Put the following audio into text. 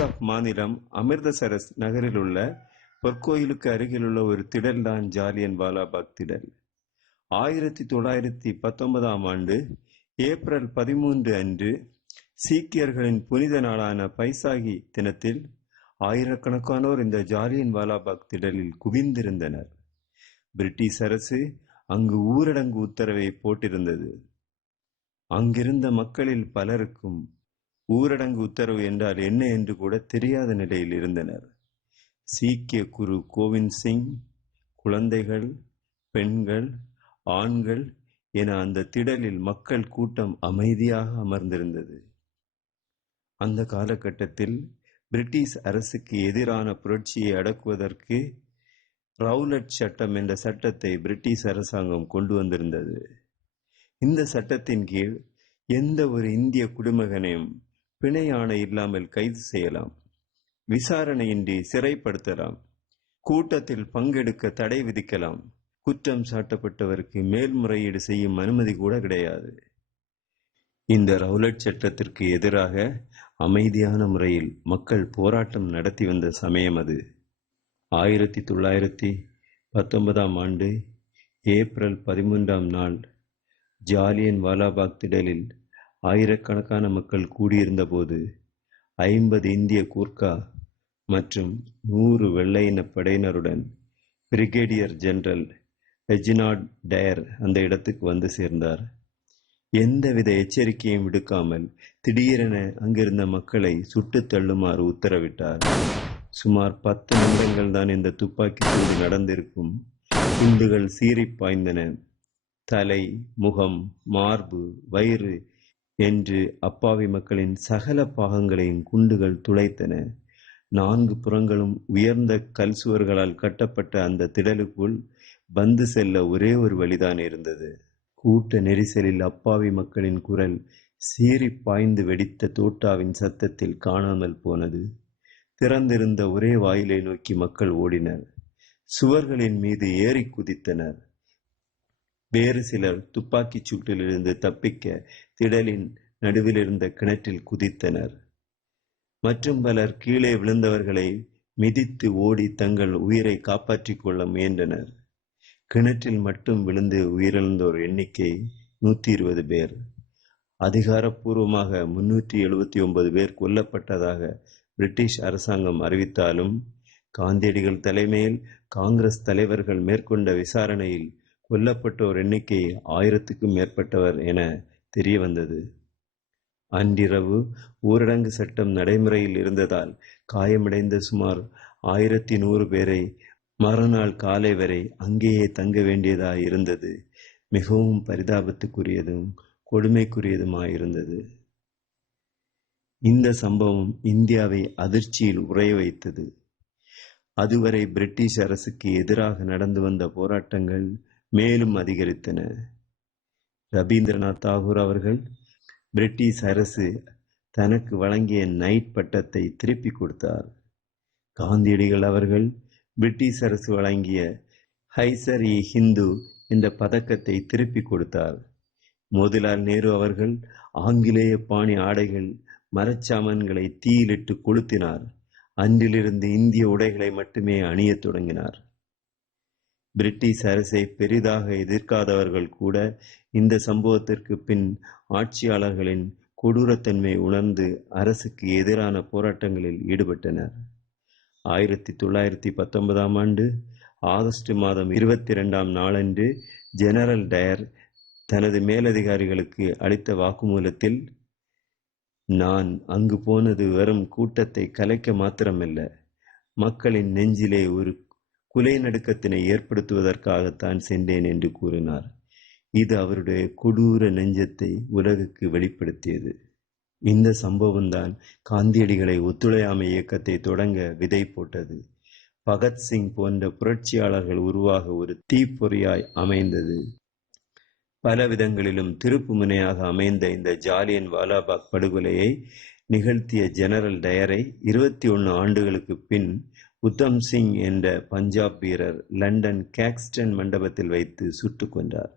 பஞ்சாப் மாநிலம் அமிர்தசரஸ் நகரில் உள்ள பொற்கோயிலுக்கு அருகிலுள்ள ஒரு திடல்தான் ஜாலியன் வாலாபாக் திடல். 1919ஆம் ஆண்டு ஏப்ரல் 13 அன்று சீக்கியர்களின் புனித நாளான பைசாகி தினத்தில் ஆயிரக்கணக்கானோர் இந்த ஜாலியன் வாலாபாக் திடலில் குவிந்திருந்தனர். பிரிட்டிஷ் அரசு அங்கு ஊரடங்கு உத்தரவை போட்டிருந்தது. அங்கிருந்த மக்களில் பலருக்கும் ஊரடங்கு உத்தரவு என்றால் என்ன என்று கூட தெரியாத நிலையில் இருந்தனர். சீக்கிய குரு கோவிந்த் சிங் குழந்தைகள், பெண்கள், ஆண்கள் என அந்த திடலில் மக்கள் கூட்டம் அமைதியாக அமர்ந்திருந்தது. அந்த காலகட்டத்தில் பிரிட்டிஷ் அரசுக்கு எதிரான புரட்சியை அடக்குவதற்கு ரவுலட் சட்டம் என்ற சட்டத்தை பிரிட்டிஷ் அரசாங்கம் கொண்டு வந்திருந்தது. இந்த சட்டத்தின் கீழ் எந்த ஒரு இந்திய குடிமகனையும் பிணை ஆணை இல்லாமல் கைது செய்யலாம், விசாரணையின்றி சிறைப்படுத்தலாம், கூட்டத்தில் பங்கெடுக்க தடை விதிக்கலாம், குற்றம் சாட்டப்பட்டவருக்கு மேல்முறையீடு செய்யும் அனுமதி கூட கிடையாது. இந்த ரவுலட் சட்டத்திற்கு எதிராக அமைதியான முறையில் மக்கள் போராட்டம் நடத்தி வந்த சமயம் அது. 1919ஆம் ஆண்டு ஏப்ரல் 13ஆம் நாள் ஜாலியன் வாலாபாக் திடலில் ஆயிரக்கணக்கான மக்கள் கூடியிருந்த போது 50 இந்திய கூர்க்கா மற்றும் 100 வெள்ளையின படையினருடன் பிரிகேடியர் ஜெனரல் ரெஜினால்ட் டயர் அந்த இடத்துக்கு வந்து சேர்ந்தார். எந்தவித எச்சரிக்கையும் விடுக்காமல் திடீரென அங்கிருந்த மக்களை சுட்டு தள்ளுமாறு உத்தரவிட்டார். சுமார் 10 நிமிடங்கள் தான் இந்த துப்பாக்கி சூடு நடந்திருக்கும். குண்டுகள் சீறி பாய்ந்தன. தலை, முகம், மார்பு, வயிறு என்று அப்பாவி மக்களின் சகல பாகங்களையும் குண்டுகள் துளைத்தன. 4 புறங்களும் உயர்ந்த கல் சுவர்களால் கட்டப்பட்ட அந்த திடலுக்குள் வந்து செல்ல ஒரே ஒரு வழிதான் இருந்தது. கூட்ட நெரிசலில் அப்பாவி மக்களின் குரல் சீறி பாய்ந்து வெடித்த தோட்டாவின் சத்தத்தில் காணாமல் போனது. திறந்திருந்த ஒரே வாயிலை நோக்கி மக்கள் ஓடினர். சுவர்களின் மீது ஏறி குதித்தனர். வேறு சிலர் துப்பாக்கிச் சூட்டிலிருந்து தப்பிக்க திடலின் நடுவில் இருந்த கிணற்றில் குதித்தனர். மற்றும் பலர் கீழே விழுந்தவர்களை மிதித்து ஓடி தங்கள் உயிரை காப்பாற்றிக் கொள்ள முயன்றனர். கிணற்றில் மட்டும் விழுந்து உயிரிழந்தோர் எண்ணிக்கை 120 பேர். அதிகாரப்பூர்வமாக 379 பேர் கொல்லப்பட்டதாக பிரிட்டிஷ் அரசாங்கம் அறிவித்தாலும் காந்தியடிகள் தலைமையில் காங்கிரஸ் தலைவர்கள் மேற்கொண்ட விசாரணையில் கொல்லப்பட்டோர் எண்ணிக்கை 1000க்கும் மேற்பட்டவர் என தெரிய வந்தது. அன்றிரவு ஊரடங்கு சட்டம் நடைமுறையில் இருந்ததால் காயமடைந்த சுமார் 1100 பேரை மறுநாள் காலை வரை அங்கேயே தங்க வேண்டியதாய் இருந்தது. மிகவும் பரிதாபத்துக்குரியதும் கொடுமைக்குரியதுமாயிருந்தது. இந்த சம்பவம் இந்தியாவை அதிர்ச்சியில் உறைய வைத்தது. அதுவரை பிரிட்டிஷ் அரசுக்கு எதிராக நடந்து வந்த போராட்டங்கள் மேலும் அதிகரித்தன. ரபீந்திரநாத் தாகூர் அவர்கள் பிரிட்டிஷ் அரசு தனக்கு வழங்கிய நைட் பட்டத்தை திருப்பி கொடுத்தார். காந்தியடிகள் அவர்கள் பிரிட்டிஷ் அரசு வழங்கிய ஹைசர்-இ-ஹிந்து என்ற பதக்கத்தை திருப்பி கொடுத்தார். மோதிலால் நேரு அவர்கள் ஆங்கிலேய பாணி ஆடைகள், மரச்சாமான்களை தீயிலிட்டு கொளுத்தினார். அன்றிலிருந்து இந்திய உடைகளை மட்டுமே அணியத் தொடங்கினார். பிரிட்டிஷ் அரசை பெரிதாக எதிர்க்காதவர்கள் கூட இந்த சம்பவத்திற்கு பின் ஆட்சியாளர்களின் கொடூரத்தன்மை உணர்ந்து அரசுக்கு எதிரான போராட்டங்களில் ஈடுபட்டனர். 1919ஆம் ஆண்டு ஆகஸ்ட் மாதம் 22ஆம் நாளன்று ஜெனரல் டயர் தனது மேலதிகாரிகளுக்கு அளித்த வாக்குமூலத்தில், நான் அங்கு போனது வெறும் கூட்டத்தை கலைக்க மாத்திரமல்ல, மக்களின் நெஞ்சிலே ஒரு குலை நடுக்கத்தினை ஏற்படுத்துவதற்காகத்தான் சென்றேன் என்று கூறினார். இது அவருடைய கொடூர நெஞ்சத்தை உலகுக்கு வெளிப்படுத்தியது. இந்த சம்பவம்தான் காந்தியடிகளை ஒத்துழையாமை இயக்கத்தை தொடங்க விதை போட்டது. பகத்சிங் போன்ற புரட்சியாளர்கள் உருவாக ஒரு தீப்பொறியாய் அமைந்தது. பல விதங்களிலும் திருப்பு முனையாக அமைந்த இந்த ஜாலியன் வாலாபாக் படுகொலையை நிகழ்த்திய ஜெனரல் டயரை 21 ஆண்டுகளுக்கு பின் உத்தம் சிங் என்ற பஞ்சாப் வீரர் லண்டன் கேக்ஸ்டன் மண்டபத்தில் வைத்து சுட்டுக் கொண்டார்.